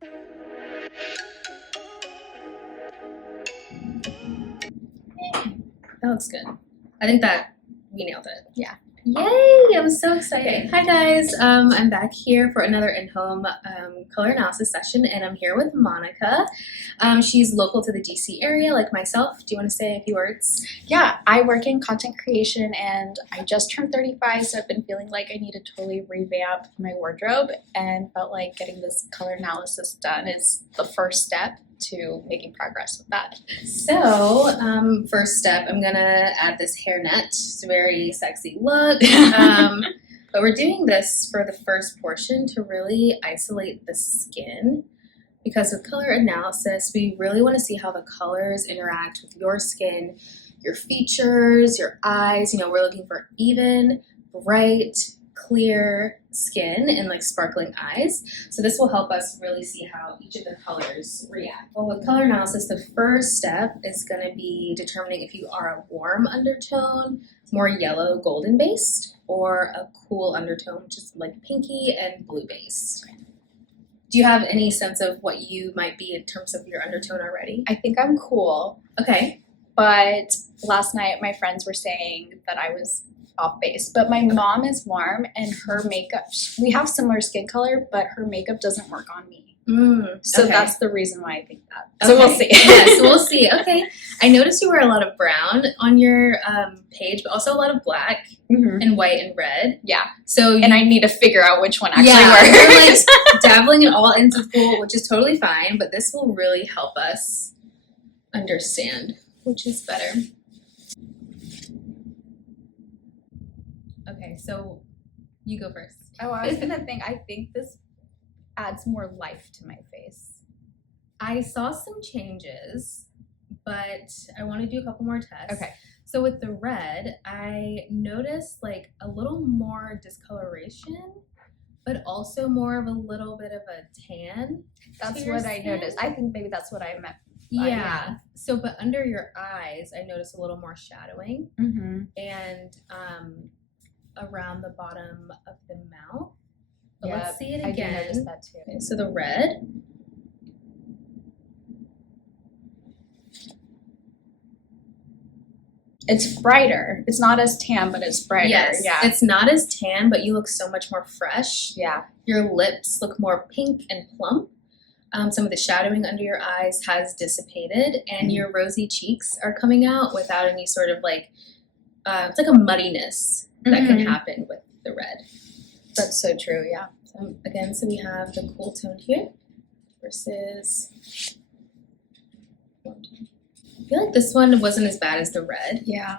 That looks good. I think that we nailed it. Yeah. Yay! I'm so excited. Hi guys, I'm back here for another in-home color analysis session, and I'm here with Monica. She's local to the DC area like myself. Do you want to say a few words? Yeah, I work in content creation and I just turned 35, so I've been feeling like I need to totally revamp my wardrobe and felt like getting this color analysis done is the first step to making progress with that. So, first step, I'm gonna add this hairnet. It's a very sexy look. But we're doing this for the first portion to really isolate the skin, because with color analysis, we really want to see how the colors interact with your skin, your features, your eyes. You know, we're looking for even, bright, clear skin and like sparkling eyes. So this will help us really see how each of the colors react. Well, with color analysis, the first step is going to be determining if you are a warm undertone, more yellow golden based, or a cool undertone, which is like pinky and blue based. Do you have any sense of what you might be in terms of your undertone already? I think I'm cool. Okay. But last night my friends were saying that I was off base, but my mom is warm and her makeup, we have similar skin color, but her makeup doesn't work on me. So okay. That's the reason why I think that. So we'll see. Yes, we'll see. Okay. I noticed you wear a lot of brown on your page, but also a lot of black and white and red. Yeah. So and I need to figure out which one actually You're works. like dabbling it all into school, which is totally fine, but this will really help us understand which is better. Okay, so you go first. Oh, I was gonna think, I think this adds more life to my face. I saw some changes, but I want to do a couple more tests. Okay. So with the red, I noticed like a little more discoloration, but also more of a little bit of a tan. That's what I noticed. I think maybe that's what I meant. Yeah. So, but under your eyes, I noticed a little more shadowing, and around the bottom of the mouth. But let's see it again. I did notice that too. Okay, so the red. It's brighter. It's not as tan, but it's brighter. Yes, yeah. It's not as tan, but you look so much more fresh. Yeah. Your lips look more pink and plump. Some of the shadowing under your eyes has dissipated, and your rosy cheeks are coming out without any sort of like, it's like a muddiness that can happen with the red. That's so true, yeah. So again, so we have the cool tone here versus, I feel like this one wasn't as bad as the red. Yeah.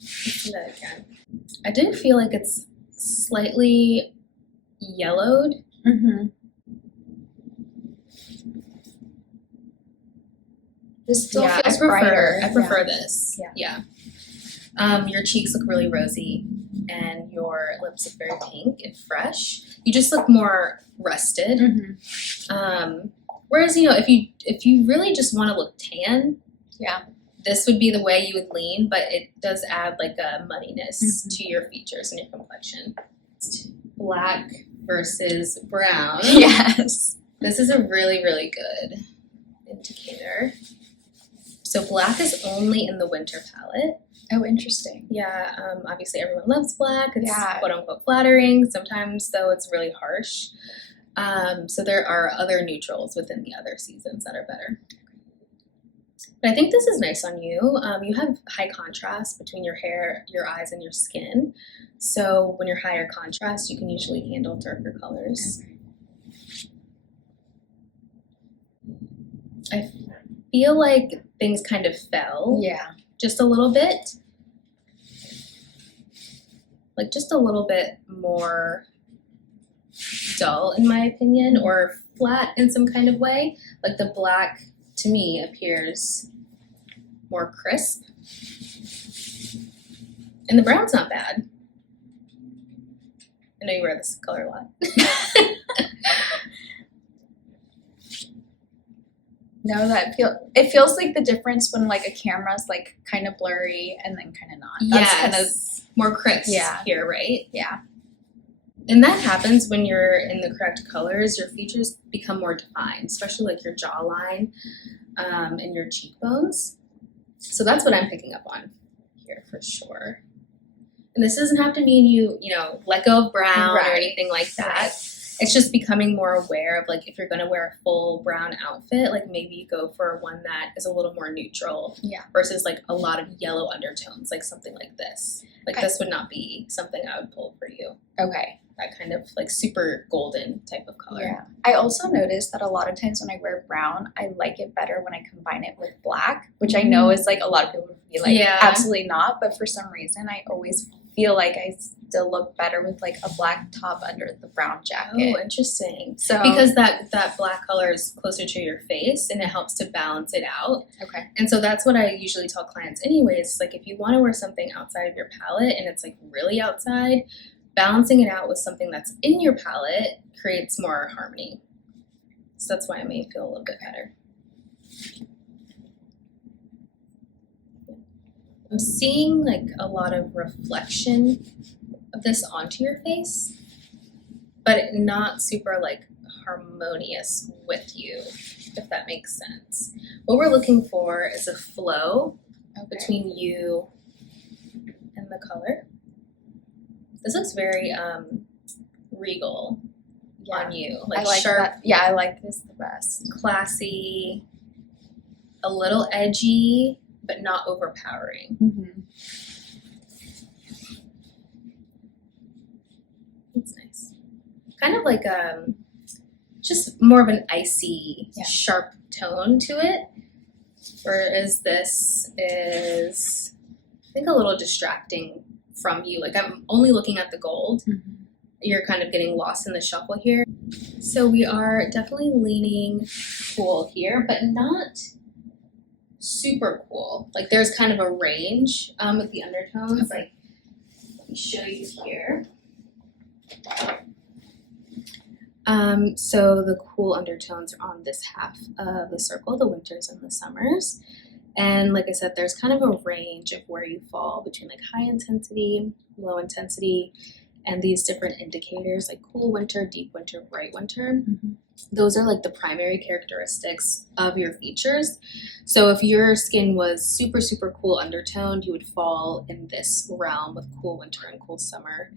Let's do that again. I do feel like it's slightly yellowed. This still feels brighter. I prefer this. Yeah. Your cheeks look really rosy, and your lips look very pink and fresh. You just look more rested. Whereas, you know, if you really just want to look tan, this would be the way you would lean, but it does add like a muddiness to your features and your complexion. Black versus brown. Yes. This is a really, really good indicator. So black is only in the winter palette. Oh, interesting. Yeah, obviously everyone loves black. It's quote unquote flattering. Sometimes though it's really harsh. So there are other neutrals within the other seasons that are better. But I think this is nice on you. You have high contrast between your hair, your eyes, and your skin. So when you're higher contrast, you can usually handle darker colors. I feel like things kind of fell. Yeah. Just a little bit. Like just a little bit more dull in my opinion, or flat in some kind of way. Like the black to me appears more crisp. And the brown's not bad. I know you wear this color a lot. No, it feels like the difference when like a camera's like kind of blurry and then kind of not. That's kind of more crisp here, right? Yeah. And that happens when you're in the correct colors. Your features become more defined, especially like your jawline and your cheekbones. So that's what I'm picking up on here for sure. And this doesn't have to mean you let go of brown or anything like that. Right. It's just becoming more aware of like if you're going to wear a full brown outfit, like maybe you go for one that is a little more neutral versus like a lot of yellow undertones, like something like this. Like this would not be something I would pull for you. Okay. That kind of like super golden type of color. Yeah. I also noticed that a lot of times when I wear brown, I like it better when I combine it with black, which I know is like a lot of people would be like, absolutely not. But for some reason, I always feel like I still look better with like a black top under the brown jacket. Oh, interesting. So because that black color is closer to your face and it helps to balance it out. Okay. And so that's what I usually tell clients anyways. Like if you want to wear something outside of your palette and it's like really outside, balancing it out with something that's in your palette creates more harmony. So that's why it may feel a little bit better. I'm seeing like a lot of reflection of this onto your face, but not super like harmonious with you, if that makes sense. What we're looking for is a flow between you and the color. This looks very regal on you, like I like sharp. that. Yeah, I like this the best. Classy, a little edgy, but not overpowering. Mm-hmm. It's nice. Kind of like just more of an icy, sharp tone to it. Whereas this is, I think, a little distracting from you. Like I'm only looking at the gold. Mm-hmm. You're kind of getting lost in the shuffle here. So we are definitely leaning cool here, but not super cool. Like there's kind of a range with the undertones. Like let me show you here. So the cool undertones are on this half of the circle, the winters and the summers. And like I said, there's kind of a range of where you fall between like high intensity, low intensity, and these different indicators like cool winter, deep winter, bright winter. Mm-hmm. Those are like the primary characteristics of your features. So if your skin was super, super cool undertoned, you would fall in this realm with cool winter and cool summer.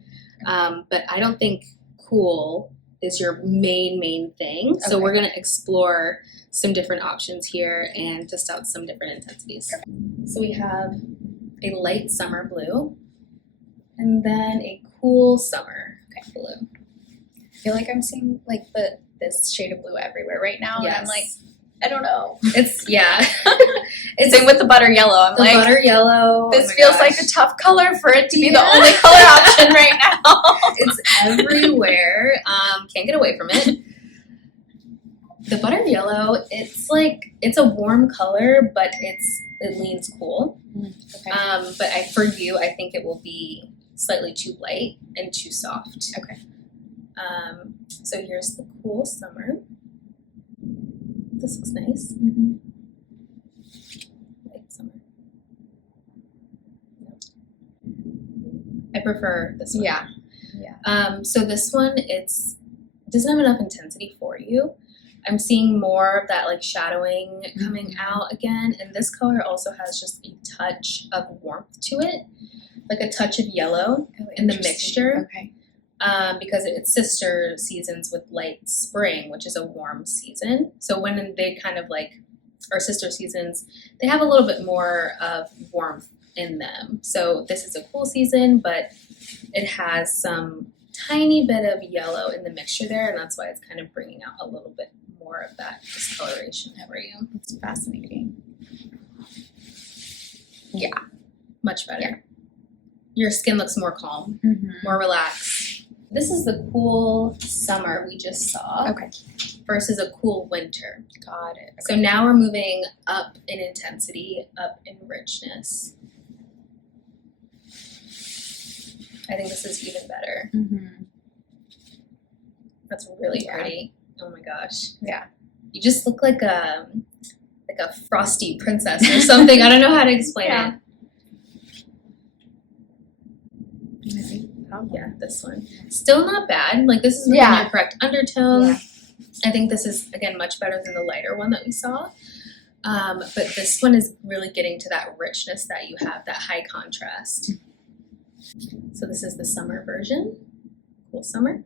But I don't think cool is your main thing. So we're going to explore some different options here and test out some different intensities. So we have a light summer blue and then a cool summer blue. I feel like I'm seeing like this shade of blue everywhere right now. Yes. And I'm like, I don't know. It's it's same with the butter yellow. I'm the like, butter yellow. This feels like a tough color for it to be the only color option right now. It's everywhere. Can't get away from it. The butter yellow, it's a warm color, but it leans cool. Okay. But for you, I think it will be slightly too light and too soft. Okay. So here's the cool summer. This looks nice. Mm-hmm. Light summer. I prefer this one. Yeah. So this one, it doesn't have enough intensity for you. I'm seeing more of that like shadowing coming out again. And this color also has just a touch of warmth to it, like a touch of yellow in the mixture. Okay. Because it's sister seasons with light spring, which is a warm season. So when they kind of like are sister seasons, they have a little bit more of warmth in them. So this is a cool season, but it has some tiny bit of yellow in the mixture there, and that's why it's kind of bringing out a little bit more of that discoloration for you. It's fascinating. Yeah, much better. Yeah. Your skin looks more calm, more relaxed. This is the cool summer we just saw versus a cool winter. Got it. Okay. So now we're moving up in intensity, up in richness. I think this is even better. Mm-hmm. That's really pretty. Oh my gosh. Yeah. You just look like a frosty princess or something. I don't know how to explain it. Yeah, this one. Still not bad. Like this is within your correct undertone. Yeah. I think this is, again, much better than the lighter one that we saw. But this one is really getting to that richness that you have, that high contrast. So this is the summer version. Cool summer.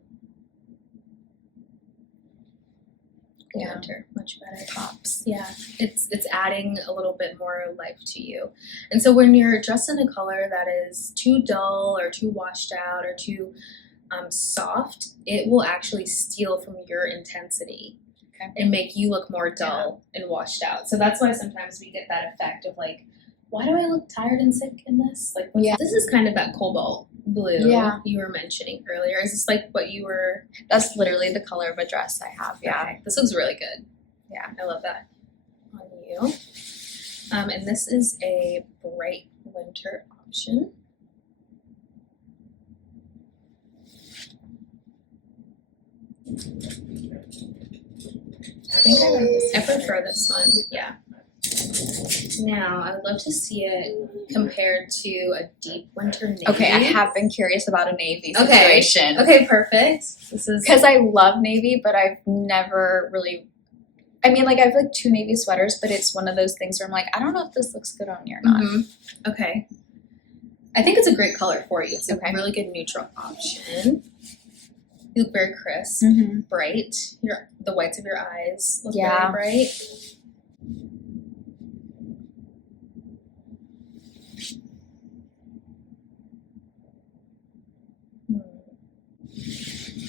Cool winter, much better. Pops. Yeah, it's adding a little bit more life to you. And so when you're dressed in a color that is too dull or too washed out or too soft, it will actually steal from your intensity and make you look more dull and washed out. So that's why sometimes we get that effect of like, why do I look tired and sick in this? Like, this is kind of that cobalt blue you were mentioning earlier. Is this like what you were? That's literally the color of a dress I have. Yeah. Okay. This looks really good. Yeah. I love that on you. And this is a bright winter option. I think I like this. I prefer this one. Yeah. Now, I would love to see it compared to a deep winter navy. Okay, I have been curious about a navy situation. Okay, perfect. This is because I love navy, but I've never really. I mean, like I have like 2 navy sweaters, but it's one of those things where I'm like, I don't know if this looks good on you or not. Mm-hmm. Okay. I think it's a great color for you. It's a really good neutral option. You look very crisp, bright. The whites of your eyes look very bright.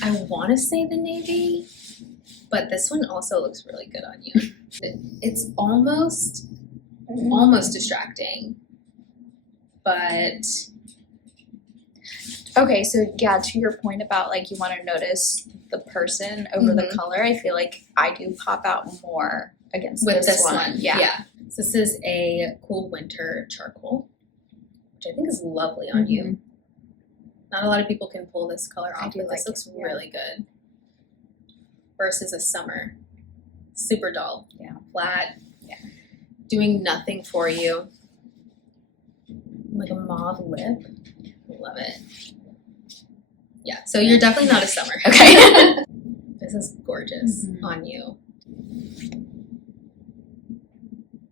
I want to say the navy, but this one also looks really good on you. It's almost distracting, but okay. So yeah, to your point about like you want to notice the person over the color, I feel like I do pop out more against with this one. Yeah. So this is a cool winter charcoal, which I think is lovely on you. Not a lot of people can pull this color off, but this looks really good. Versus a summer. Super dull. Yeah. Flat. Yeah. Doing nothing for you. Like a mauve lip. Love it. Yeah, so you're definitely not a summer. Okay. This is gorgeous on you.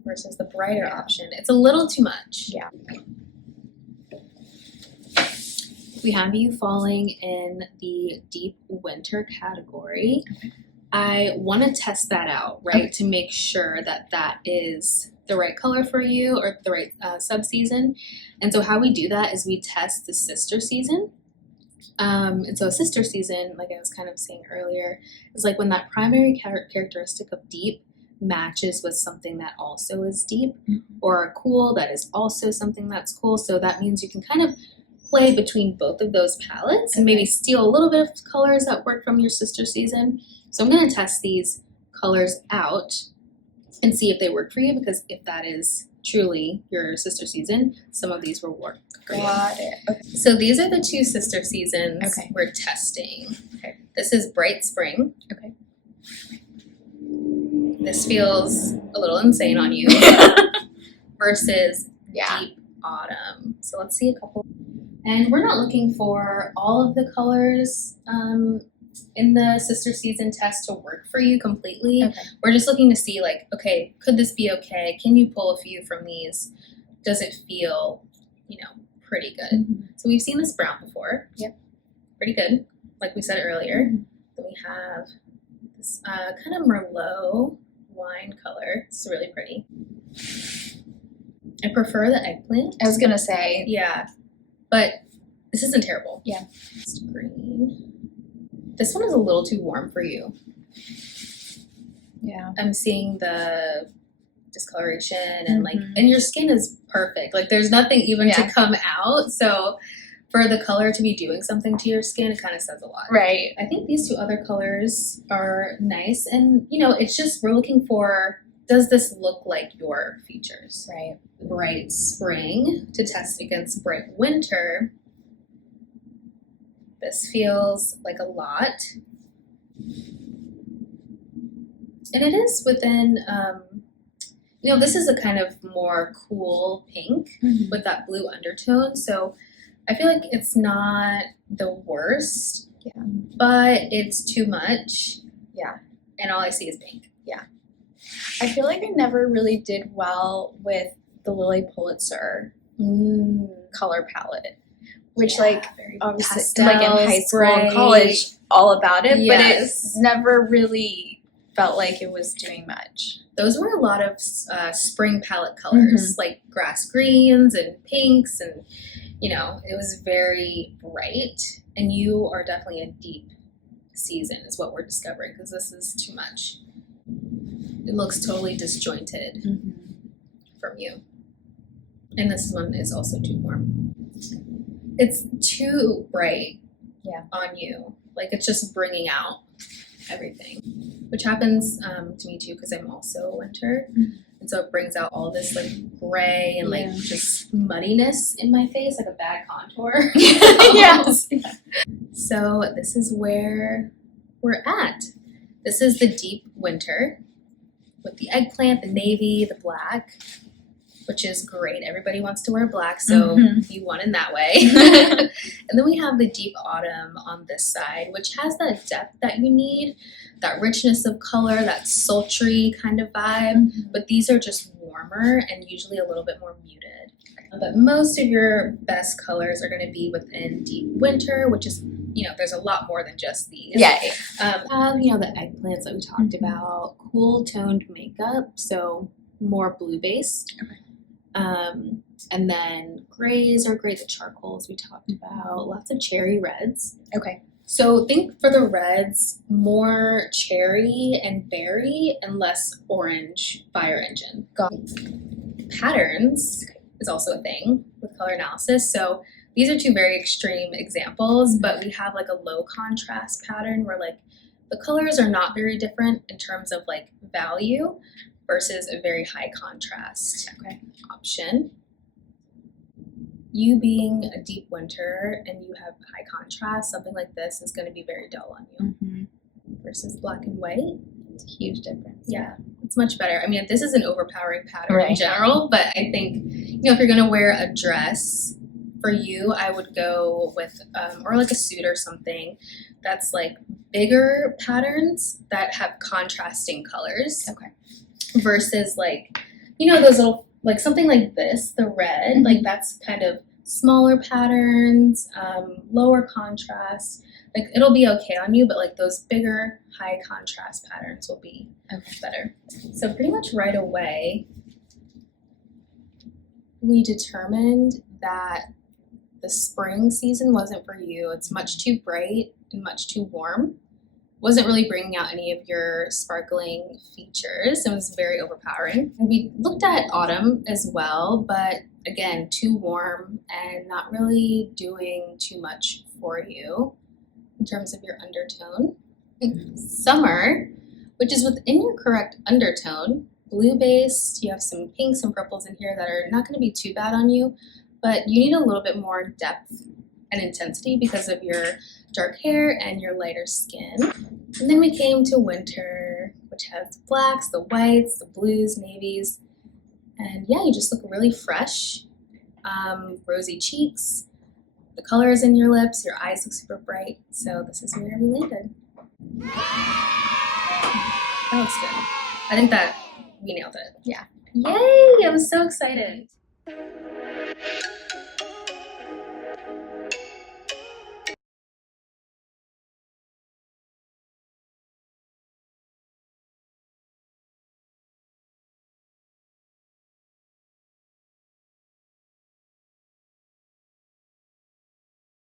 Versus the brighter option. It's a little too much. Yeah. We have you falling in the deep winter category. I want to test that out, right? To make sure that that is the right color for you or the right sub-season. And so how we do that is we test the sister season. And so a sister season, like I was kind of saying earlier, is like when that primary characteristic of deep matches with something that also is deep, or a cool that is also something that's cool. So that means you can kind of play between both of those palettes and maybe steal a little bit of colors that work from your sister season. So I'm going to test these colors out and see if they work for you, because if that is truly your sister season, some of these will work for you. Got it. Okay. So these are the 2 sister seasons we're testing. Okay. This is bright spring. Okay. This feels a little insane on you. Versus deep autumn. So let's see a couple. And we're not looking for all of the colors in the sister season test to work for you completely. Okay. We're just looking to see like, okay, could this be okay? Can you pull a few from these? Does it feel, pretty good? So we've seen this brown before. Yep. Pretty good, like we said earlier. Then we have this kind of Merlot wine color. It's really pretty. I prefer the eggplant. I was gonna say. Yeah. But this isn't terrible. Yeah. It's green. This one is a little too warm for you. Yeah. I'm seeing the discoloration and and your skin is perfect. Like there's nothing even to come out. So for the color to be doing something to your skin, it kind of says a lot. Right. I think these 2 other colors are nice. And, it's just we're looking for, does this look like your features? Right. Bright spring to test against bright winter. This feels like a lot. And it is within, this is a kind of more cool pink with that blue undertone. So I feel like it's not the worst, Yeah. but it's too much. Yeah. And all I see is pink. I feel like I never really did well with the Lily Pulitzer color palette, which like very obviously pastels, like in high school and bright. college, all about it, Yes. but it never really felt like it was doing much. Those were a lot of spring palette colors, like grass greens and pinks, and it was very bright. And you are definitely a deep season, is what we're discovering, because this is too much. It looks totally disjointed from you. And this one is also too warm. It's too bright on you. Like, it's just bringing out everything, which happens to me too, because I'm also a winter. And so it brings out all this like gray and like just muddiness in my face, like a bad contour. Yes. So this is where we're at. This is the deep winter with the eggplant, the navy, the black, which is great. Everybody wants to wear black, so you won in that way. And then we have the deep autumn on this side, which has that depth that you need, that richness of color, that sultry kind of vibe. But these are just warmer and usually a little bit more muted. But most of your best colors are going to be within deep winter, which is, there's a lot more than just these. Yeah. The eggplants that we talked about, cool toned makeup, so more blue based. Okay. And then grays are great, the charcoals we talked about, lots of cherry reds. Okay. So think for the reds, more cherry and berry and less orange fire engine. Patterns is also a thing with color analysis. So these are two very extreme examples, but we have like a low contrast pattern where like the colors are not very different in terms of like value versus a very high contrast option. You being a deep winter and you have high contrast, something like this is going to be very dull on you versus black and white. It's a huge difference. Yeah, it's much better. I mean, this is an overpowering pattern in general, but I think, if you're going to wear a dress, for you, I would go with, or like a suit or something that's like bigger patterns that have contrasting colors. Okay. Versus like, those little, like something like this, the red, like that's kind of smaller patterns, lower contrast. Like it'll be okay on you, but like those bigger, high contrast patterns will be better. So pretty much right away, we determined that the spring season wasn't for you. It's much too bright and much too warm. Wasn't really bringing out any of your sparkling features. It was very overpowering. And we looked at autumn as well, but again, too warm and not really doing too much for you in terms of your undertone. Summer, which is within your correct undertone, blue-based. You have some pinks and purples in here that are not going to be too bad on you, but you need a little bit more depth and intensity because of your dark hair and your lighter skin. And then we came to winter, which has blacks, the whites, the blues, navies. And yeah, you just look really fresh, rosy cheeks, the colors in your lips, your eyes look super bright. So this is where we landed. That looks good. I think that we nailed it. Yeah. Yay! I'm so excited.